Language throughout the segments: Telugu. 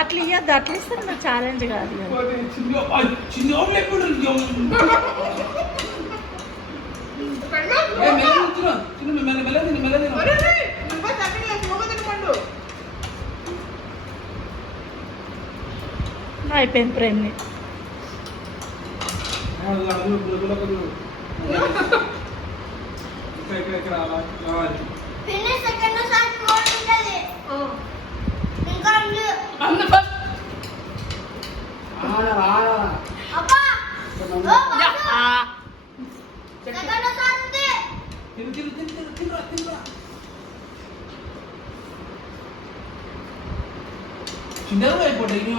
అట్లా ఇవ్వద్దు, అట్లా ఇస్తారు నా ఛాలెంజ్ కాదు అయిపోయింది ప్రేమ్ని చిన్నగా అయిపోతాయి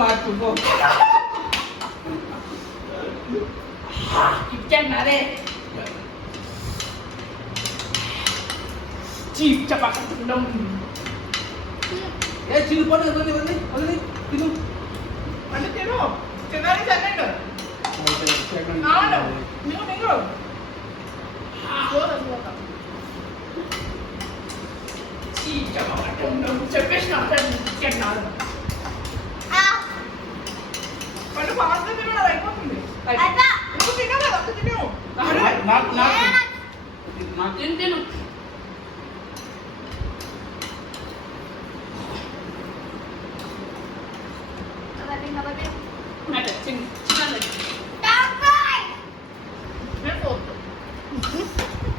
లాస్ట్ ఇచ్చాను అరే చీప్ చపాకుండం ఏ చిల్లిపోయి వదిలి వదిలి వదిలి తిను అంటే తిను తినాలి తినండి అవును నీకు నీకు చీప్ చపాకుండం చెప్పేసిన తిన్నాను పండు ఫాస్ట్ తినడం అయిపోతుంది నువ్వు తినవు కదా అంత తినవు నాకు తిను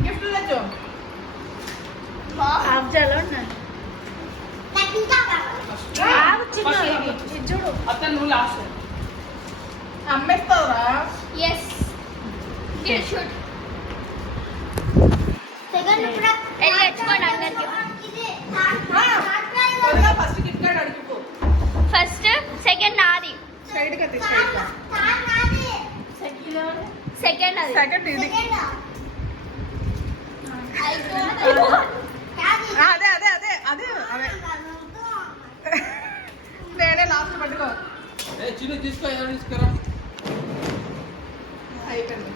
గిఫ్ట్ తెచ్చు ఆబ్జాలో ఉన్నాను చూడు అతను నువ్వు లాస్ట్ అమ్మేస్తావురా Yes. You should. Let's go అందరికి. త్వరగా ఫస్ట్ గిఫ్ట్ కార్డ్ అడుగుకో ఫస్ట్ సెకండ్ నాది. స్ట్రైట్ గా తీసుకో సెకండ్ అది. సెకండ్ ఇది అదే అదే అదే అదే అదే నేనే లాస్ట్ పట్టుకో ఏ చిన్న తీసుకో తీసుకురా అయిపోయింది